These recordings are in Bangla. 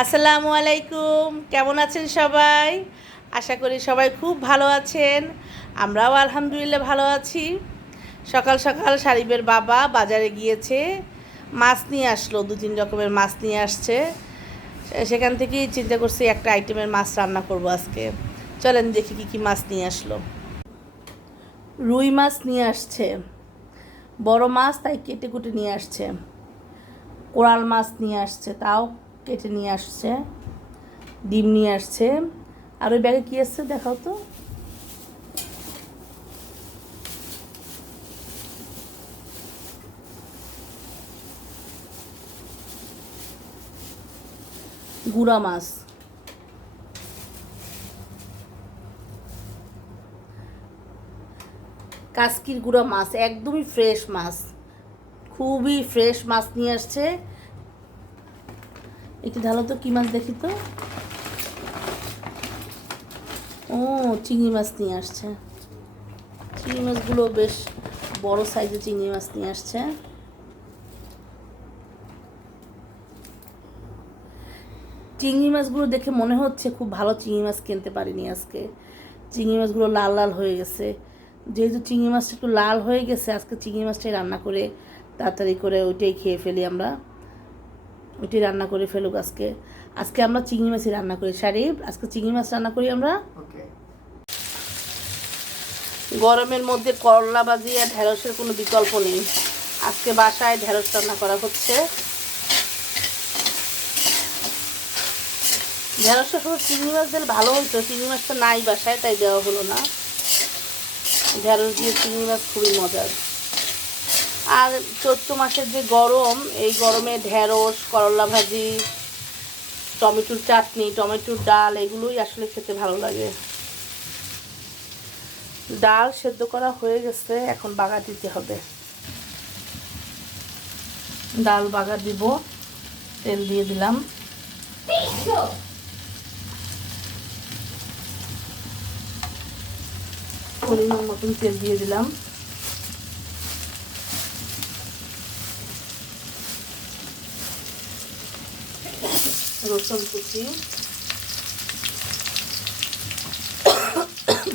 আসসালামু আলাইকুম, কেমন আছেন সবাই? আশা করি সবাই খুব ভালো আছেন। আমরাও আলহামদুলিল্লাহ ভালো আছি। সকাল সকাল সারিবের বাবা বাজারে গিয়েছে, মাছ নিয়ে আসলো, 2-3 রকমের মাছ নিয়ে আসছে। সেখান থেকেই চিন্তা করছি একটা আইটেমের মাছ রান্না করব আজকে। চলেন দেখি কী কী মাছ নিয়ে আসলো। রুই মাছ নিয়ে আসছে, বড় মাছ তাই কেটে কুটে নিয়ে আসছে। কোরাল মাছ নিয়ে আসছে, তাও কেটে নিয়ে আসছে। ডিম নিয়ে আসছে। আর ওই ব্যাগে কী আসছে দেখাও তো। গুড়া মাছ, কাসকির গুঁড়া মাছ, একদমই ফ্রেশ মাছ, খুবই ফ্রেশ মাছ নিয়ে আসছে। একটু ঢালো তো, কী মাছ দেখি তো। ও, চিংড়ি মাছ নিয়ে আসছে। চিংড়ি মাছগুলো বেশ বড় সাইজের চিংড়ি মাছ নিয়ে আসছে। চিংড়ি মাছগুলো দেখে মনে হচ্ছে খুব ভালো চিংড়ি মাছ কিনতে পারিনি আজকে। চিংড়ি মাছগুলো লাল লাল হয়ে গেছে। যেহেতু চিংড়ি মাছটা একটু লাল হয়ে গেছে, আজকে চিংড়ি মাছটাই রান্না করে তাড়াতাড়ি করে ওইটাই খেয়ে ফেলি আমরা। ওইটাই রান্না করে ফেলুক আজকে। আজকে আমরা চিংড়ি মাছই রান্না করি। শারিফ, আজকে চিংড়ি মাছ রান্না করি আমরা। গরমের মধ্যে করলা ভাজি আর ঢেঁড়সের কোনো বিকল্প নেই। আজকে বাসায় ঢেঁড়স রান্না করা হচ্ছে। ঢেঁড়সটা শুধু চিংড়ি মাছ দিলে ভালো হতো, চিংড়ি মাছটা নাই বাসায়, তাই দেওয়া হলো না। ঢেঁড়স দিয়ে চিংড়ি মাছ খুবই মজার। আর চৈত্র মাসের যে গরম, এই গরমে ঢেঁড়স, করলা ভাজি, টমেটোর চাটনি, টমেটোর ডাল, এগুলোই আসলে খেতে ভালো লাগে। ডাল সেদ্ধ করা হয়ে গেছে, এখন বাগার দিতে হবে। ডাল বাগার দিব, তেল দিয়ে দিলাম। পরিমাণ মতন তেল দিয়ে দিলাম। রসুন কুচি,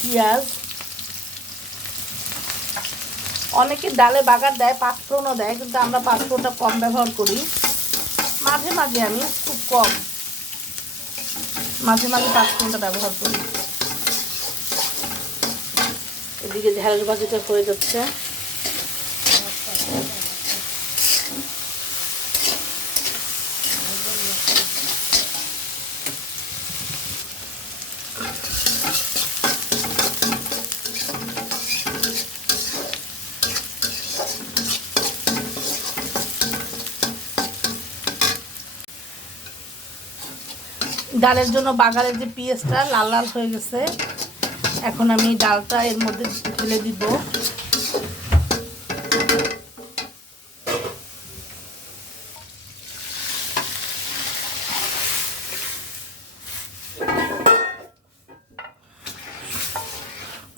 পেঁয়াজ। অনেকে ডালে বাগার দেয়, পাঁচফোড়নও দেয়, কিন্তু আমরা পাঁচফোড়নটা কম ব্যবহার করি। মাঝে মাঝে, আমি খুব কম, মাঝে মাঝে পাঁচফোড়নটা ব্যবহার করি। এদিকে ঢেঁড়স ভাজিটা হয়ে যাচ্ছে। ডালের জন্য বাগারের যে পেঁয়াজটা লাল লাল হয়ে গেছে, এখন আমি ডালটা এর মধ্যে ঢেলে দিব।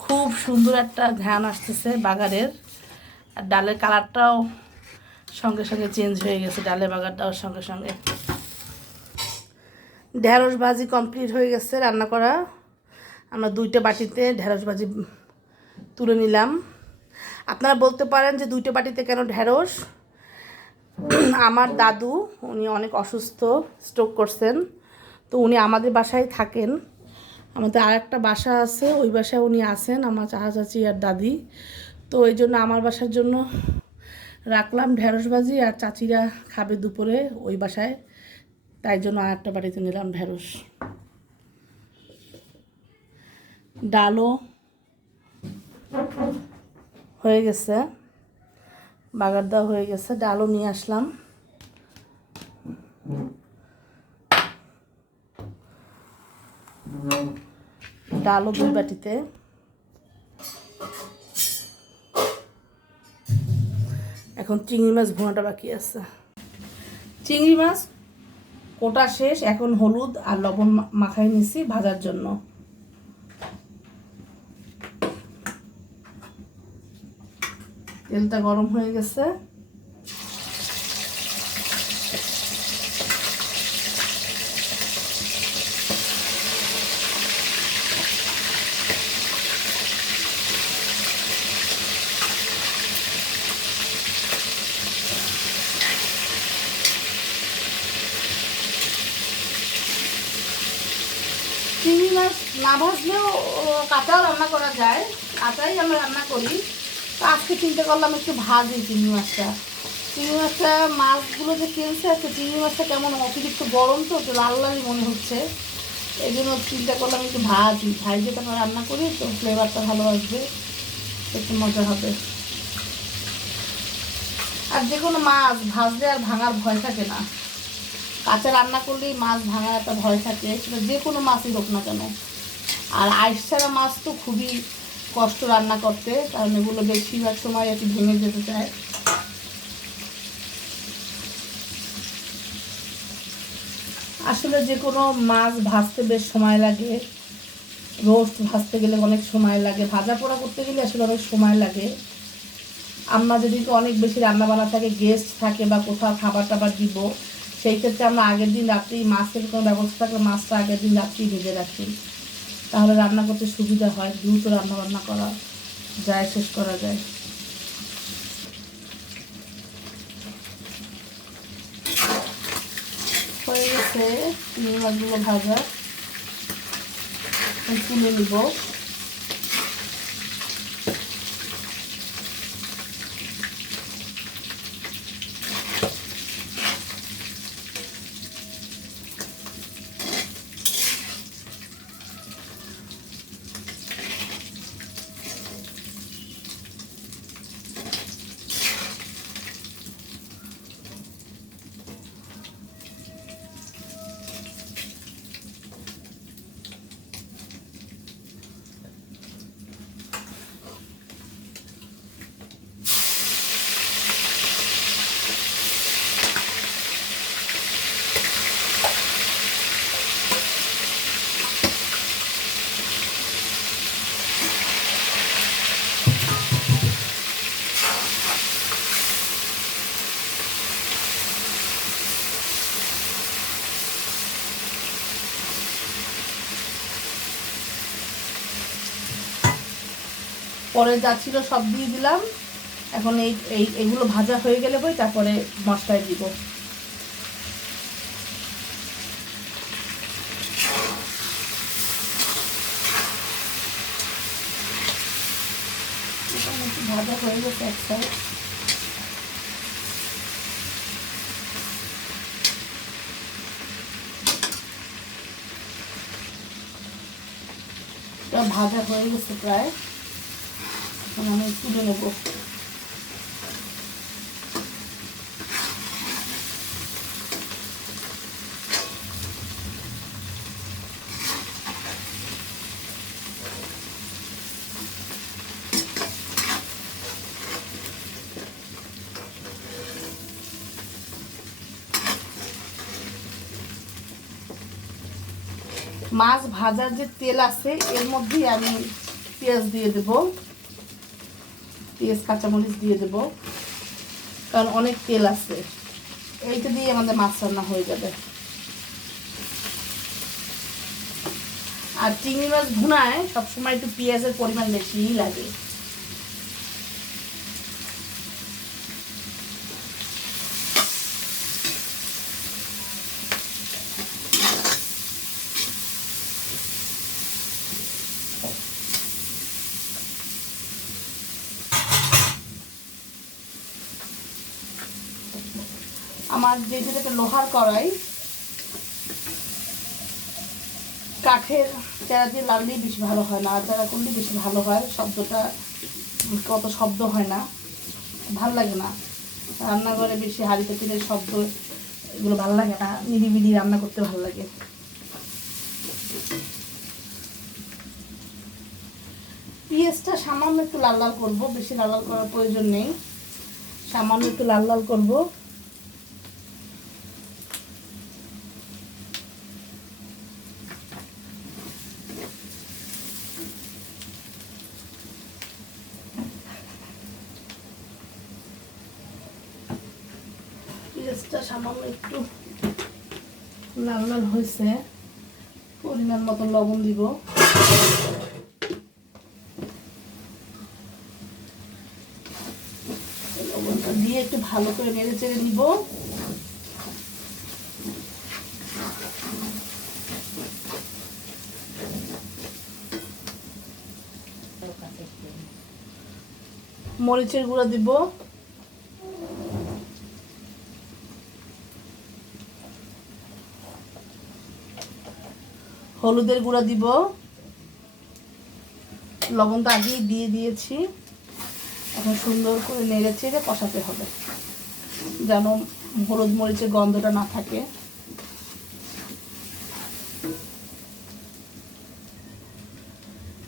খুব সুন্দর একটা ঘ্রাণ আসতেছে বাগারের। আর ডালের কালারটাও সঙ্গে সঙ্গে চেঞ্জ হয়ে গেছে, ডালের বাগারটাও সঙ্গে সঙ্গে। ঢেঁড়স ভাজি কমপ্লিট হয়ে গেছে রান্না করা। আমরা 2টা বাটিতে ঢেঁড়স ভাজি তুলে নিলাম। আপনারা বলতে পারেন যে 2টা বাটিতে কেন ঢেঁড়স? আমার দাদু, উনি অনেক অসুস্থ, স্ট্রোক করছেন, তো উনি আমাদের বাসায় থাকেন। আমাদের আর একটা বাসা আছে, ওই বাসায় উনি আছেন, আমার চাচা চাচি আর দাদি। তো এই জন্য আমার বাসার জন্য রাখলাম ঢেঁড়স ভাজি, আর চাচিরা খাবে দুপুরে ওই বাসায়, তাই জন্য আর একটা বাড়িতে নিলাম ঢেঁড়স। ডালও হয়ে গেছে, বাগার দেওয়া হয়ে গেছে, ডালও নিয়ে আসলাম। ডালও 2 বাটিতে। এখন চিংড়ি মাছ ভুনাটা বাকি আছে। চিংড়ি মাছ কোটা শেষ, এখন হলুদ আর লবণ মাখাই নিছি ভাজার জন্য। তেলটা গরম হয়ে গেছে, চিংড়ি মাছ না ভাজলেও কাঁচাও রান্না করা যায়, কাঁচাই আমরা রান্না করি। তো আজকে চিন্তা করলাম একটু ভাজি চিংড়ি মাছটা। চিংড়ি মাছটা মাছগুলো যে কিনছে আজকে চিংড়ি মাছটা কেমন অতিরিক্ত গরম, তো একটু লাল লালই মনে হচ্ছে। এই জন্য চিন্তা করলাম একটু ভাজি তারপর রান্না করি, তো ফ্লেভারটা ভালো আসবে, একটু মজা হবে। আর যে কোনো মাছ ভাজলে আর ভাঙার ভয় থাকে না, কাঁচা রান্না করলেই মাছ ভাঙার একটা ভয় থাকে, সেটা যে কোনো মাছই হোক না কেন। আর আইস ছাড়া মাছ তো খুবই কষ্ট রান্না করতে, কারণ এগুলো বেশিরভাগ সময় একটু ভেঙে যেতে চায়। আসলে যে কোনো মাছ ভাজতে বেশ সময় লাগে, রোস্ট ভাজতে গেলে অনেক সময় লাগে, ভাজা পোড়া করতে গেলে আসলে অনেক সময় লাগে। আমরা যদি অনেক বেশি রান্নাবান্না থাকে, গেস্ট থাকে বা কোথাও খাবার টাবার দিব, সেই ক্ষেত্রে আমরা আগের দিন রাত্রেই মাছের কোনো ব্যবস্থা থাকলে মাছটা আগের দিন রাত্রেই ভেজে রাখি, তাহলে রান্না করতে সুবিধা হয়, দ্রুত রান্নাবান্না করা যায়, শেষ করা যায়। হয়ে গেছে চিংড়ি মাছগুলো ভাজা, তুলে নিব। পরে যা ছিল সব দিয়ে দিলাম। এখন এইগুলো ভাজা হয়ে গেলে তারপরে মশলায় দিব। ভাজা হয়ে গেছে এক সাইড। ভাজা হয়ে গেছে প্রায়, এখন আমি তুলে নেব। মাছ ভাজার যে তেল আছে এর মধ্যেই আমি পেঁয়াজ দিয়ে দেব, পেঁয়াজ কাঁচামরিচ দিয়ে দেব, কারণ অনেক তেল আছে। এইটা দিয়ে আমাদের মাছ রান্না হয়ে যাবে। আর চিংড়ি মাছ ভুনায় সবসময় একটু পেঁয়াজের পরিমাণ বেশিই লাগে। আমার যেহেতু একটা লোহার কড়াই, কাঠের চারা দিয়ে লাড়লেই বেশি ভালো হয়, না চারা করলেই বেশি ভালো হয়, শব্দটা কত শব্দ হয় না, ভাল লাগে না। রান্নাঘরে বেশি হাঁড়ি পাতিলের শব্দ এগুলো ভালো লাগে না, নিরিবিলি রান্না করতে ভালো লাগে। পেঁয়াজটা সামান্য একটু লাল লাল করবো, বেশি লাল লাল করার প্রয়োজন নেই, সামান্য একটু লাল লাল করবো। পেঁয়াজটা সামান্য একটু লাল লাল হয়েছে, পরিমাণ মতো লবণ দিব। লবণটা দিয়ে একটু ভালো করে নেড়ে চেড়ে নিব। মরিচের গুঁড়া দিব, হলুদের গুঁড়া দিব, লবণ তো আগেই দিয়ে দিয়েছি। এখন সুন্দর করে নেড়ে চেড়ে কষাতে হবে যেন হলুদ মরিচের গন্ধটা না থাকে।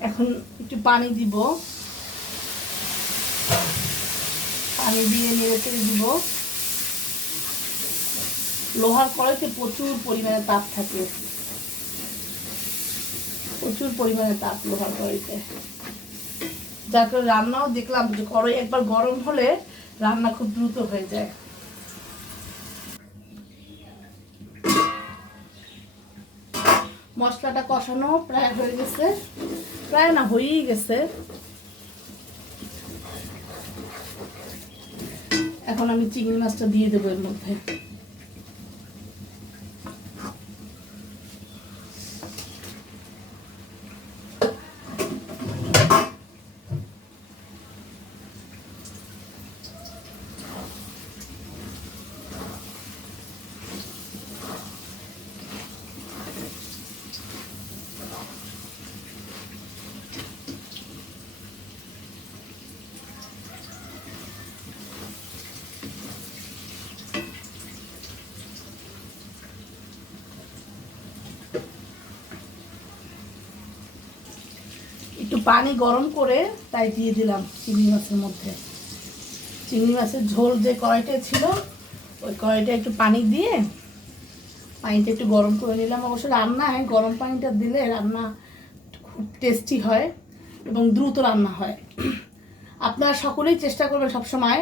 এখন একটু পানি দিব, পানি দিয়ে নেড়ে চেড়ে দিব। লোহার কড়াইতে প্রচুর পরিমাণে তাপ থাকে, প্রচুর পরিমাণে তাপ লোহার কড়াইতে, যার কারণে রান্নাও দেখলাম যে কড়াই একবার গরম হলে রান্না খুব দ্রুত হয়ে যায়। মশলাটা কষানো প্রায় হয়ে গেছে, প্রায় না হয়েই গেছে। এখন আমি চিংড়ি মাছটা দিয়ে দেবো এর মধ্যে। একটু পানি গরম করে তাই দিয়ে দিলাম চিংড়ি মাছের মধ্যে। চিংড়ি মাছের ঝোল যে কড়াইটা ছিল ওই কড়াইটা একটু পানি দিয়ে পানিটা একটু গরম করে নিলাম। অবশ্য রান্নায় গরম পানিটা দিলে রান্না খুব টেস্টি হয় এবং দ্রুত রান্না হয়। আপনারা সকলেই চেষ্টা করবেন সবসময়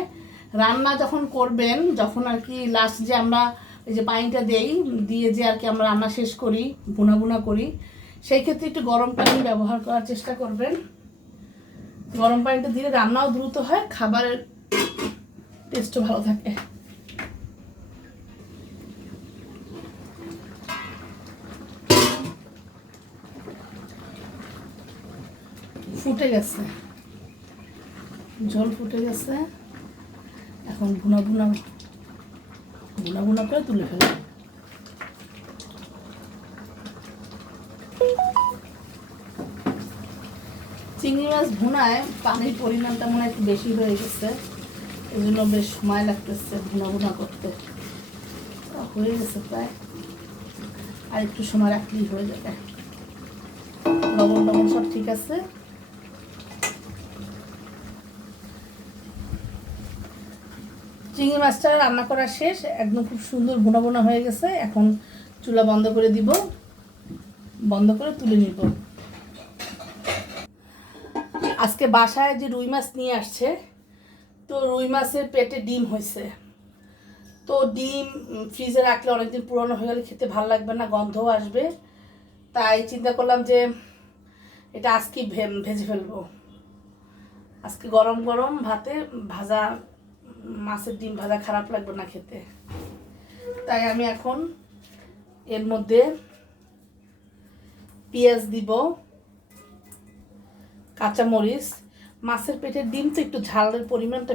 রান্না যখন করবেন, যখন আর কি লাস্ট যে আমরা এই যে পানিটা দেই, দিয়ে যে আর কি আমরা রান্না শেষ করি, ভুনা ভুনা করি, সেই ক্ষেত্রে একটু গরম পানি ব্যবহার করার চেষ্টা করবেন। গরম পানিটা দিলে রান্নাও দ্রুত হয়, খাবারের টেস্টও ভালো থাকে। ফুটে গেছে, ঝোল ফুটে গেছে। এখন ভুনা ভুনা ভুনা ভুনা করে তুলে ফেলব। চিংড়ি মাছ ভুনায় পানির পরিমাণটা মনে হয় একটু বেশি হয়ে গেছে, এই জন্য বেশ সময় লাগতেছে ভুনা ভুনা করতে। হয়ে গেছে প্রায়, আর একটু সময় রাখলেই হয়ে যাবে। লবণ টবণ সব ঠিক আছে। চিংড়ি মাছটা রান্না করা শেষ, একদম খুব সুন্দর ভুনা ভুনা হয়ে গেছে। এখন চুলা বন্ধ করে দিব, বন্ধ করে তুলে নিব। আজকে বাসায় যে রুই মাছ নিয়ে আসছে, তো রুই মাছের পেটে ডিম হয়েছে। তো ডিম ফ্রিজে রাখলে অনেকদিন পুরনো হয়ে গেলে খেতে ভালো লাগবে না, গন্ধও আসবে। তাই চিন্তা করলাম যে এটা আজকে ভেজে ফেলবো। আজকে গরম গরম ভাতে ভাজা মাছের ডিম ভাজা খারাপ লাগবে না খেতে। তাই আমি এখন এর মধ্যে পেঁয়াজ দিব, কাঁচামরিচ। মাছের পেটের ডিম তো একটু ঝালের পরিমাণটা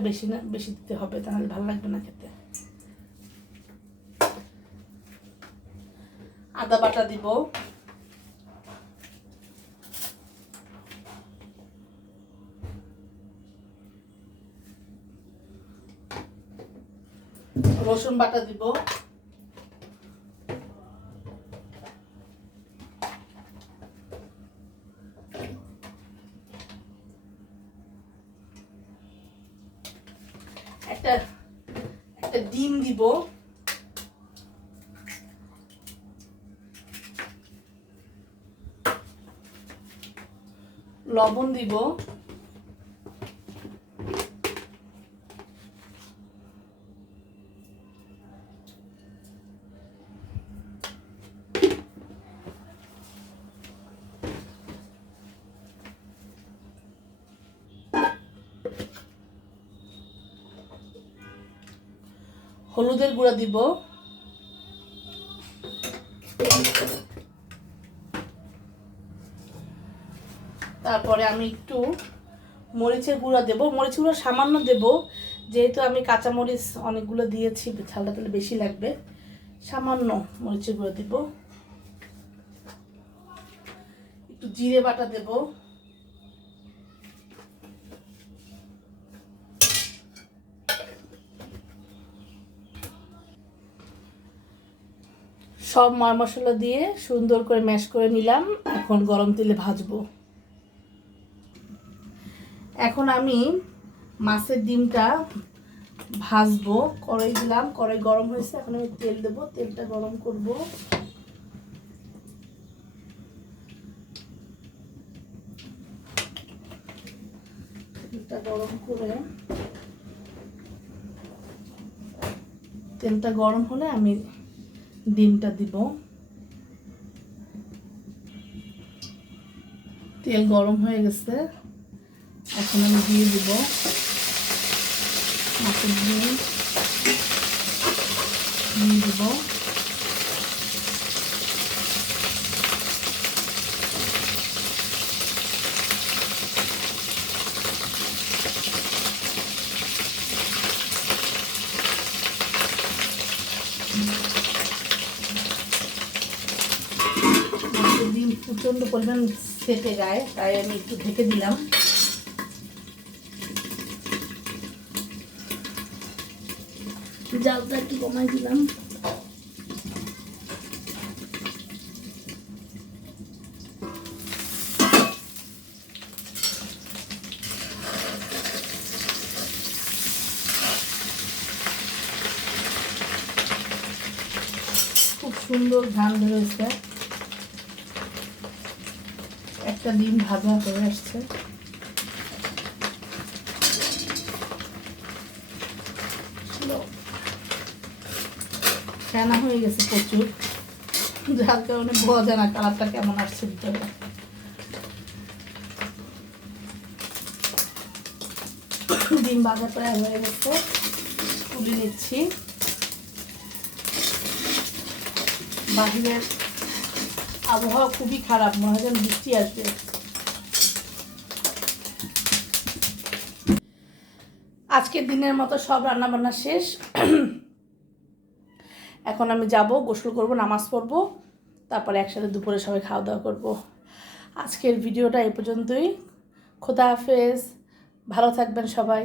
বেশি দিতে হবে, তাহলে ভালো লাগবে না খেতে। আদা বাটা দিব, রসুন বাটা দিব, একটা ডিম দিব, লবণ দিব, হলুদের গুঁড়া দিব, তারপরে আমি একটু মরিচের গুঁড়া দেবো, মরিচের গুঁড়া সামান্য দেবো, যেহেতু আমি কাঁচামরিচ অনেকগুলো দিয়েছি, ঝালটা তাহলে বেশি লাগবে। সামান্য মরিচের গুঁড়া দেবো, একটু জিরে বাটা দেবো, সব ময় মশলা দিয়ে সুন্দর করে ম্যাশ করে নিলাম। এখন গরম তেলে ভাজবো। এখন আমি মাছের ডিমটা ভাজবো। কড়াই দিলাম, কড়াই গরম হয়েছে, এখন আমি তেল দেবো, তেলটা গরম করব। তেলটা গরম করে, তেলটা গরম হলে আমি ডিমটা দিব। তেল গরম হয়ে গেছে, এখন আমি দিয়ে দিব মাছের ডিম, দিয়ে দিব ডিম প্রচণ্ড পরিমাণ সেটে গায়ে, তাই আমি একটু ঢেকে দিলাম। জালটা একটু কমাই দিলাম। খুব সুন্দর ঘ্রাণ বেরোচ্ছে, একটা ডিম ভাজা হয়ে আসছে। ফেনা হয়ে গেছে প্রচুর, যার কারণে বোঝা যায় না কালারটা কেমন আসছে ভিতরে। ডিম ভাজা প্রায় হয়ে গেছে, তুলে নিচ্ছি। বাহিরের আবহাওয়া খুবই খারাপ, মনে হয় যেন বৃষ্টি আসবে। আজকের দিনের মতো সব রান্নাবান্না শেষ। এখন আমি যাব, গোসল করব, নামাজ পড়ব, তারপরে একসাথে দুপুরে সবাই খাওয়া দাওয়া করব। আজকের ভিডিওটা এ পর্যন্তই। খোদা হাফেজ, ভালো থাকবেন সবাই।